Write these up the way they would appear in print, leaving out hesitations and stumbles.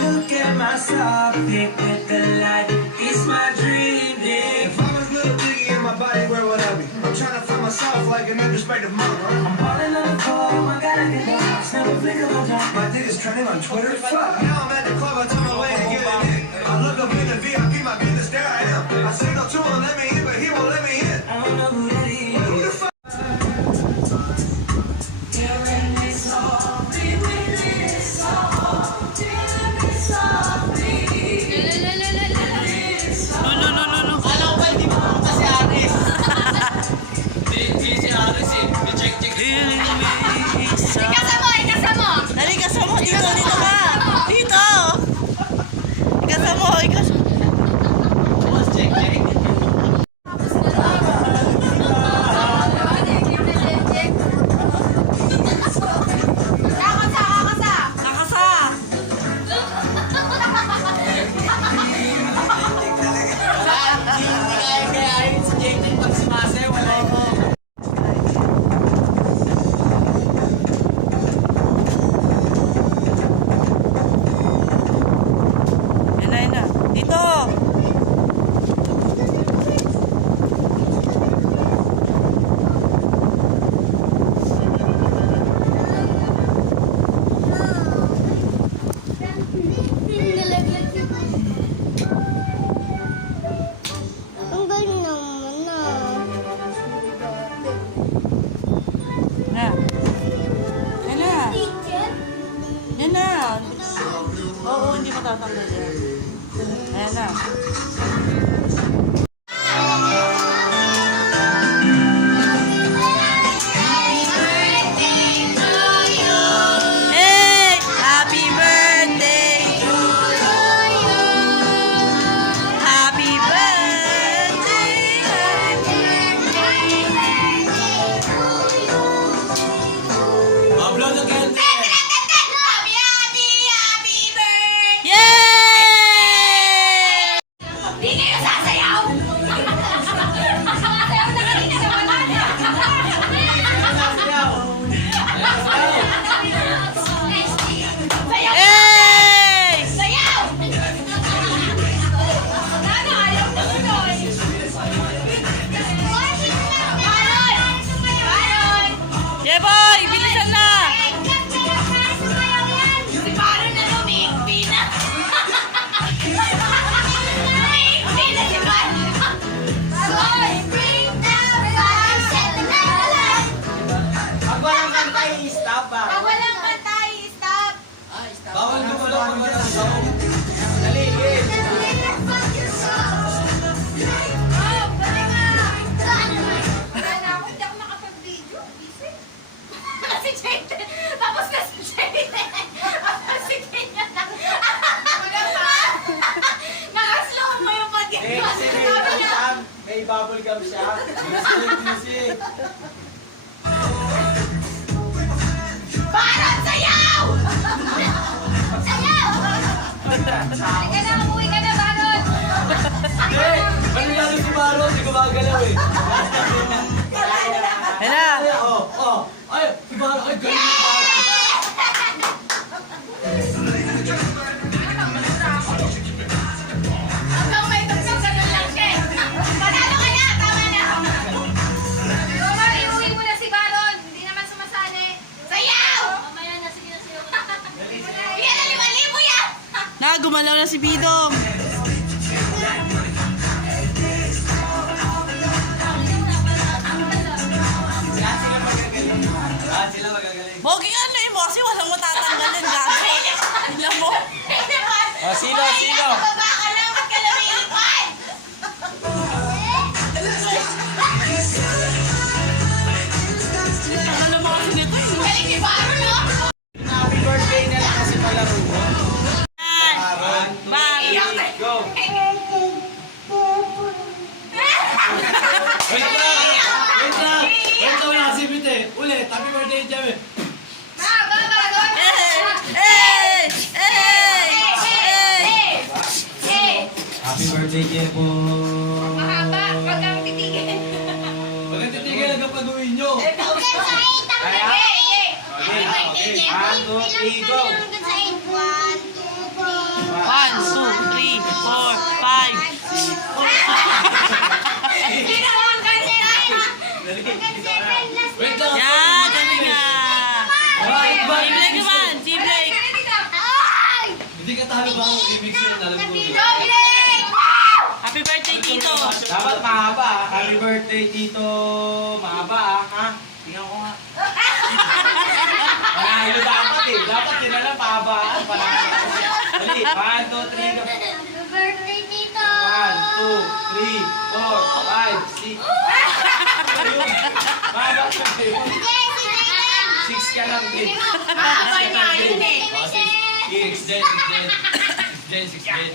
look at myself, think with the light is my dream. If I was little Biggie in my body, where would I be? I'm trying to find myself like an introspective monk. I'm falling on the floor, I gotta get up. Never flick of a dime. My dick is trending on Twitter. Fuck. Now I'm at the club, I tell my way to get it in. I look up in the VIP, my business, there I am. I signal to him, let me in, but he won't let me in. I don't know who that is. Who the fuck? Oo, hindi matatanggal yan. Ayan na. May bubble gum siya. Music. Baron, sayaw! Sayaw! Halika na, umuwi ka na, Baron! Ano lalo si Baron? Hindi ko magalaw eh. Ayan na! Ay, si Baron. Ay, galing na Baron. Hanggang may tugtog ka nun lang siya. Panalo ka na, tama na. Roma, iuwi mo na si Baron. Hindi naman sumasali. Sayaw! Mamaya na, sige na sayaw. Yan na 5,000 yan! Gumalaw na si Bidong. Sila magagaling. Bogi, ano mo? Kasi walang matatanggalin. Gabi. Ilan mo? Sino? Baba ka lang, ba't ka lumilipad? Tanggal mo kasi nito. Galing si Baron, no? Happy birthday na lang kasi palaro mo. Go! Wait lang! Wala si Bite. Ulit, happy birthday, Jamme. Happy birthday, Jebo. Mahaba, wag kang titigil. Huwag kang titigil, nagpag-uwi nyo. Okay. Happy birthday, Jeff. Go. Bilang ka na hanggang sa 8. 1, 2, 3. Hindi ka talo ba ang remix yun? Alam mo. Happy birthday, Tito! Dapat mahaba. Happy birthday, Tito. Mahaba, ha? Tingnan ko nga. Panalo dapat eh. Dapat yun na lang, pahabaan. Panalo. Dali, 1, 2, 3, go. Birthday, Tito! 1, 2, 3, 4, 5, 6. Ayun. Mahaba ka kayo. 6 ka lang, din. 6 ka lang, din. 6 Jen.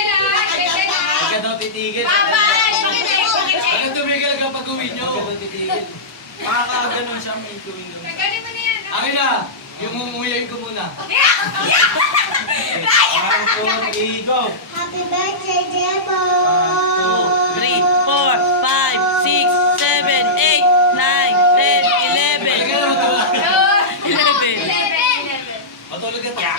Huwag ka daw titigil. Bakit tumigil ka pag uwi nyo? Huwag ka daw titigil. Makakaganon siya, may gawin ganun. Akin na! Yung umuyain ko muna. 1, 2, 3, go! Happy birthday, Jebo! 3, 4, 5, 6, 7, 8, 9, 10, 11. Balik ka na matulog. 11. Matulog ka.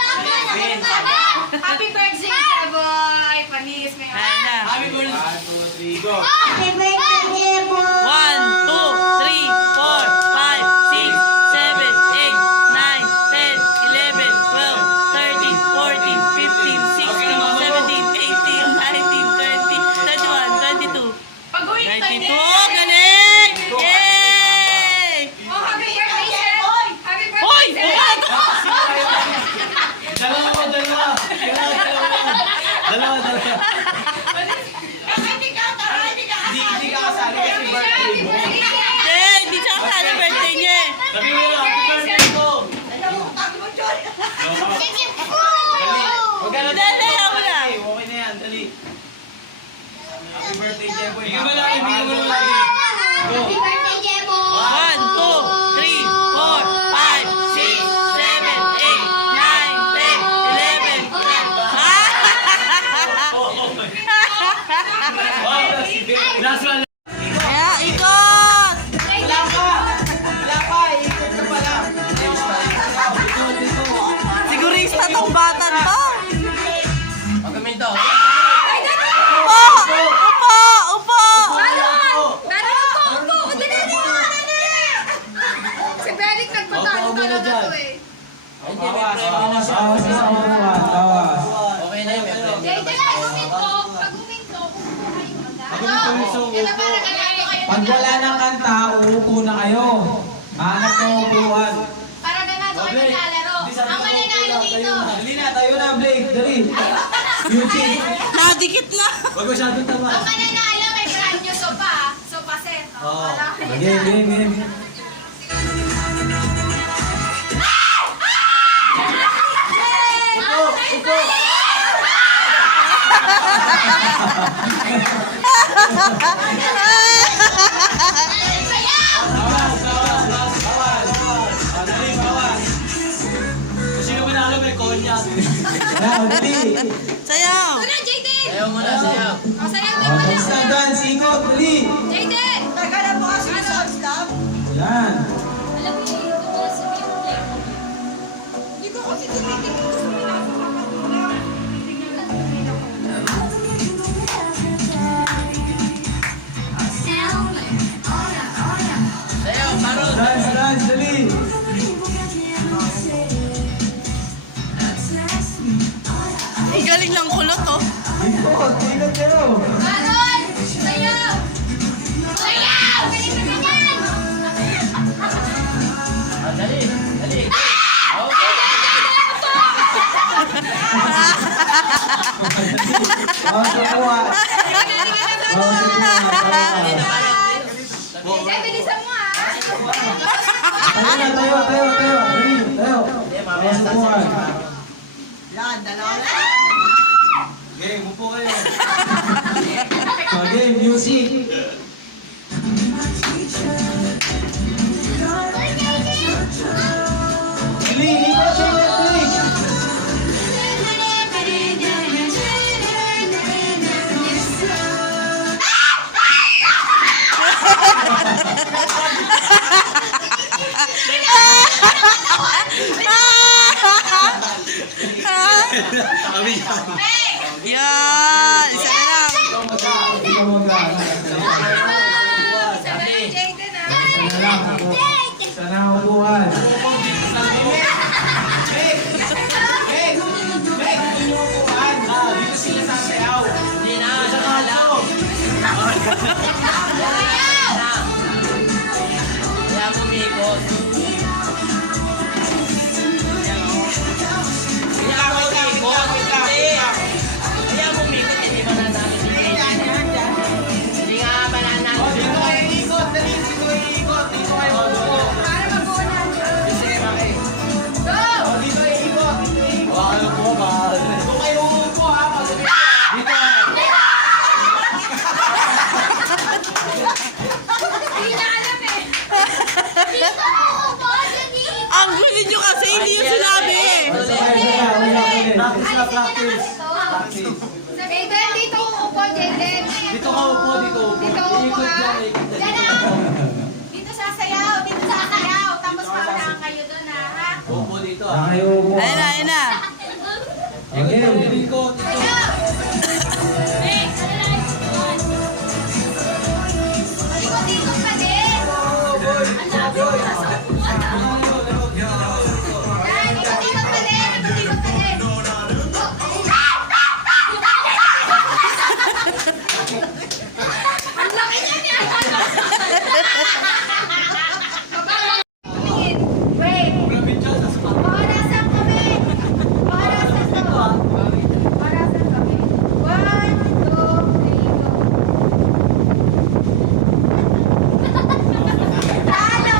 Happy birthday, Jeboy! Panis, may Ayan na. Happy birthday. 1, 2, 3, go! Happy birthday, Jebo! 1, 2, 3, 4, 5, 6, 7, 8, 9, 10, 11, 12, 13, 14, 15, 16, 17, 18, 19, 20, 21, 22, Pag-uwi 22. Oh, galing! Yay! Oh, happy birthday, Jeboy! Happy Hoy! birthday, Dalawa. Hindi ka kasali kasi birthday mo. Yay! Hindi siya kasali birthday niya eh. Sabi mo yun, happy birthday ko. Dali, huwag ka na Dali, ako na. Okay na yan, dali. Happy birthday, Jeboy. Bigyan mo lagi, bigyan mo lagi. Happy birthday, Jeboy! 1, 2, 3, 4, 5, 6, 7, 8, 9, 10, 11, 12. Last one. Kaya, ikot! Wala pa! Wala pa! Ikot ka pala! Sigurista tong bata to. Pag kami ito. Upo! Upo! Upo! Si Beric nagpatalo-talo na to eh. Bawas. Okay na yun. Jayden, pag-uwing ko, Pag-uwing ko, Pag wala ng kanta, uupo na kayo. Hanap ng upuan. para ganado kayo maglalaro. Ang mananalo dito. Dali na, tayo na, Blake. Dali. Eugene. Nadikit na. Huwag masyadong tama. Ang mananalo may brand new sopa. Sopa set. Oo. Game. Upo! Kung sino manalo may konya. Now, dali. Sayaw. Ito na, Jayden! Ayaw mo na siya. O, sayaw Oh, din mo next na na. dance, ikot. Dali. Jayden! Yan. Alam mo yun, ito ko sa play. Hindi ko kasi tumitig. Gusto mo na ako Sayaw, parol. Dance, dali. Ang galing ng kulot oh. Ikot kayo. Baron! Sayaw! Sayaw! Galing na ganyan! Dali. Okay. Bawas sa upuan. Bawas sa upuan. Jay, bilisan mo ah! Tayo na, tayo. Dali, tayo. Bawas sa upuan. Game, upo kayo. Game, music. Dali, ikot sa Netflix. Kami yan. Yan! Isa na lang. Hindi ka mag-aano. Sabi ng Jayden ah! Isa na lang. Isa na upuan. Jayden! hindi yung sinabi. Practice na, practice. Jaden, dito upo, Jaden. Dito ka upo, dito upo. Dito upo Ikot ka. dyan, ikot dyan. Diyan na. Dito sasayaw, dito sasayaw. Tapos paunahan kayo doon, ha? Upo dito Ah, ah. kayo po. Ayun na, ayun na. Okay. Ikot. Sayaw! Ikot-ikot pa din. Ang sabi mo, nasa upuan, ah. Yan, ikot-ikot pa din. Ikot-ikot pa din. Ang laki niya niya. Tumingin. Wait. Orasan kami. Orasan to. Orasan kami. 1, 2, 3, go. Talo!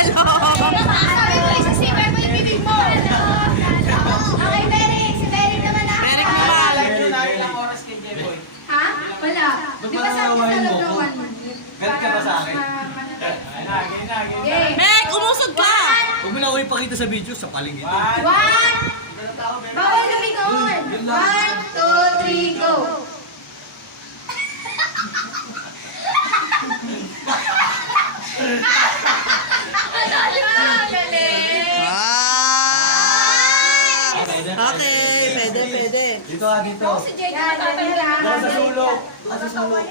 Sabi mo, isisipan mo yung bibig mo. Okay, Beric. Si Beric naman na. Beric naman. Ilang oras kay Jeboy? Ha? Wala. Di ba sabi sa loob ng 1 minute? Galit ka ba sa akin? Game. Meg, umusog ka. Huwag mo na ako ipakita sa video sa paligid. 1. Bawal lumingon. 1, 2, 3, go. Galing. Ah! Okay, pwede, pwede. Dito ah, dito. Si Jake na tatapira. Sa sulok. Sa sulok.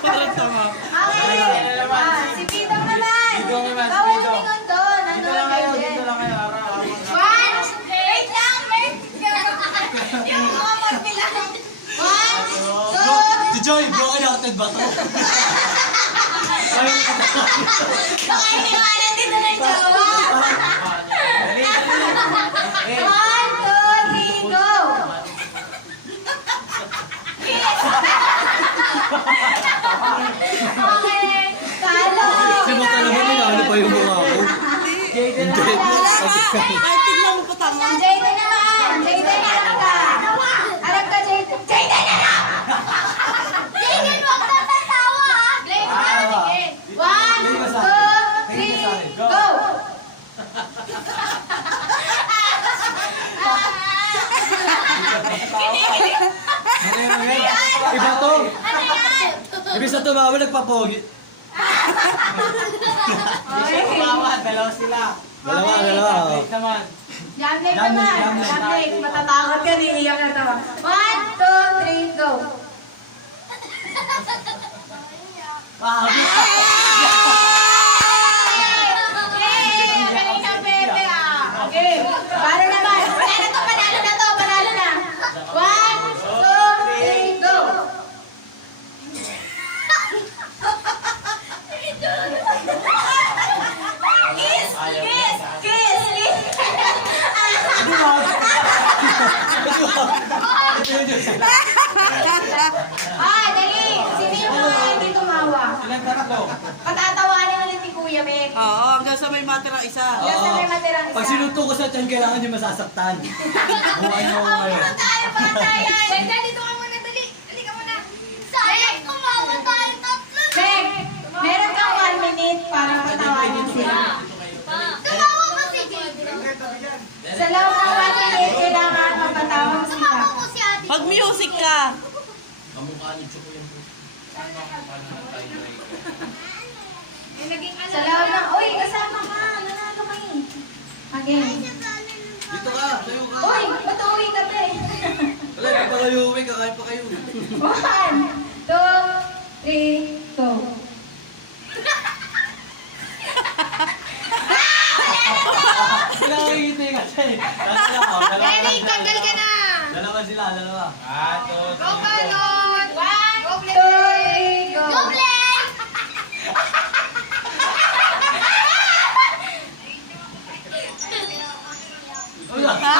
Parang tama. Okay. Si Pidong naman. Pidong naman, si Bawal Pidong. lumingon doon. Ano Dito lang kayo, pwede? dito lang kayo. One. Wait lang, wait. Yung mga magbilang. 1, 2. Si Joy, broken hearted ba to? Baka iniwanan dito ng jowa. 1, 2, 3, go. Okay. Talo. Si mo talaga minalo pa yung mga ako. Ay, tignan mo pa tama. Jayden naman. Jayden, harap ka. Harap ka, Jayden. Jayden, harap! Jayden, huwag ka tatawa, ha? Play mo na, sige. 1, 2, 3, go! Iba to. Ano yan? Ibig sa tumawa, nagpapogi. Okay. Dalawa sila. Dalawa, dalawa. Wait naman. Jamlet naman. Jamlet. Matatakot ka, iiyak na tawa. 1, 2, 3, go! Yay! Galing ng Pepe, ah. Okay. Paano naman? Panalo to, panalo na to, panalo na. 1, 2, 3, go! Kiss! Kiss! Kiss! Ah, dali! Sino yung mga hindi tumawa? Ilang tatlo? Patatawanin ulit ni Kuya Mek. Oo, hanggang sa may matira isa. Hanggang sa may matirang isa. Pag sinuto ko sa tiyan, kailangan niyo masasaktan. Buhay mo Oh, ngayon. puro tayo. Wenda, dito ka muna, dali. Dali ka muna. Sayang, kumawa tayo tatlo. Mek, meron kang 1 minute para patawanin sila. Tumawa ko si Jaden. Sa loob ng 1 minute, kailangan mapatawag sila. Pag music ka. Sa loob ng... Uy, kasama ka. Nanalo ka eh. Again. Dito ka, tayo ka. Uy, ba't uwi ka ba eh? Wala, di pa kayo uwi, kakain pa kayo. 1, 2, 3, go. Wala ko hihintay kasi. Dalawa, Lenny, tanggal ka na. Dalawa sila, dalawa. Go, Balon. 1, 2, 3, go. Go, Glenn! Wala.